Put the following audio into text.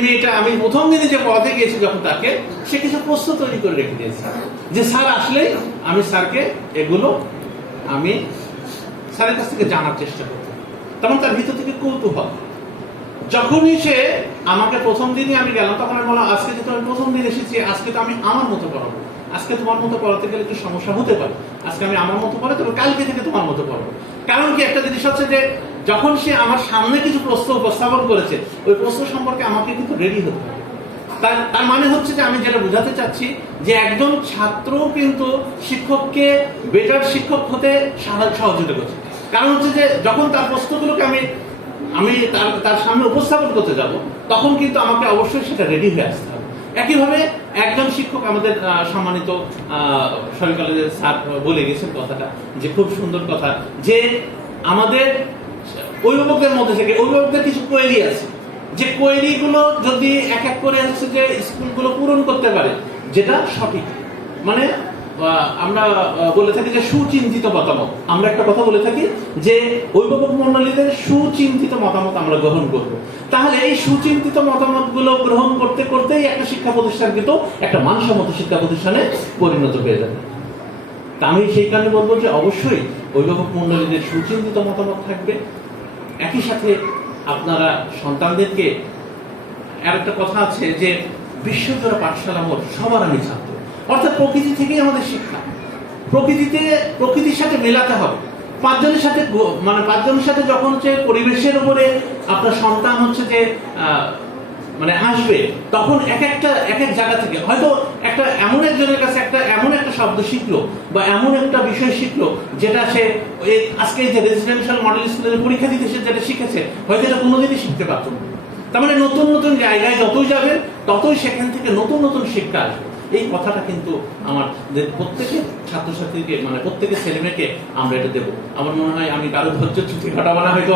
মেয়েটা, আমি প্রথম দিনে যে গিয়েছি যখন তাকে, সে কিছু প্রশ্ন তৈরি করে রেখে দিয়েছে। যে, স্যার, আসলেই আমি স্যারকে এগুলো আমি স্যারের কাছ থেকে জানার চেষ্টা তখন তার ভিতর থেকে কৌতূহল। যখনই সে আমাকে প্রথম দিনই আমি গেলাম, তখন আমি বললাম, আজকে যেহেতু আমি প্রথম দিন এসেছি, আজকে তো আমি আমার মতো পড়াবো। আজকে তোমার মতো পড়াতে গেলে একটু সমস্যা হতে পারে। আজকে আমি আমার মতো পড়াই তবে কালকে থেকে তোমার মতো পড়াবো। কারণ কি, একটা জিনিস হচ্ছে যে যখন সে আমার সামনে কিছু প্রশ্ন উপস্থাপন করেছে, ওই প্রশ্ন সম্পর্কে আমাকে কিন্তু রেডি হতে হবে। তার তার মানে হচ্ছে যে আমি যেটা বোঝাতে চাচ্ছি যে একজন ছাত্র কিন্তু শিক্ষককে বেটার শিক্ষক হতে সাহা- সহযোগিতা করছে। কারণ হচ্ছে যে যখন তার প্রশ্নগুলোকে আমি আমি তার তার সামনে উপস্থাপন করতে যাব, তখন কিন্তু আমাকে অবশ্যই সেটা রেডি হয়ে আসতে হবে। একইভাবে একজন শিক্ষক আমাদের সম্মানিত সরকারি কলেজের স্যার বলে গেছেন কথাটা, যে খুব সুন্দর কথা, যে আমাদের অভিভাবকদের মধ্যে থেকে অভিভাবকদের কিছু কোয়েরি আছে। যে কোয়েরি গুলো যদি এক এক করে হচ্ছে যে স্কুলগুলো পূরণ করতে পারে, যেটা সঠিক। মানে আমরা বলে থাকি যে সুচিন্তিত মতামত। আমরা একটা কথা বলে থাকি যে অভিভাবক মন্ডলীদের সুচিন্তিত মতামত আমরা গ্রহণ করব। তাহলে এই সুচিন্তিত মতামতগুলো গ্রহণ করতে করতেই একটা শিক্ষা প্রতিষ্ঠান কিন্তু একটা মানসম্মত শিক্ষা প্রতিষ্ঠানে পরিণত হয়ে যাবে। তা আমি সেই কারণে বলব যে অবশ্যই অভিভাবক মন্ডলীদের সুচিন্তিত মতামত থাকবে। একই সাথে আপনারা সন্তানদেরকে আর একটা কথা আছে যে বিশ্বজোড়া পাঠশালা মোট সবার আমি ছাত্র। অর্থাৎ প্রকৃতি থেকেই আমাদের শিক্ষা। প্রকৃতিতে, প্রকৃতির সাথে মেলাতে হবে। পাঁচজনের সাথে মানে পাঁচজনের সাথে যখন হচ্ছে পরিবেশের উপরে আপনার সন্তান হচ্ছে যে মানে আসবে, তখন এক একটা, এক এক জায়গা থেকে, হয়তো একটা এমন একজনের কাছে একটা, এমন একটা শব্দ শিখলো, বা এমন একটা বিষয় শিখলো, যেটা সে আজকে যে রেজিডেন্সিয়াল মডেল স্কুলের পরীক্ষা দিতে সে যেটা শিখেছে, হয়তো এটা কোনোদিনই শিখতে পারতো না। তার মানে নতুন নতুন জায়গায় যতই যাবে ততই সেখান থেকে নতুন নতুন শিক্ষা আসবে। এই কথাটা কিন্তু আমার প্রত্যেকের ছাত্রছাত্রীকে মানে প্রত্যেকের ছেলেমেয়েকে আমরা এটা দেবো। আমার মনে হয় আমি কারও ধৈর্য ছুটি ঘটাবো না, হয়তো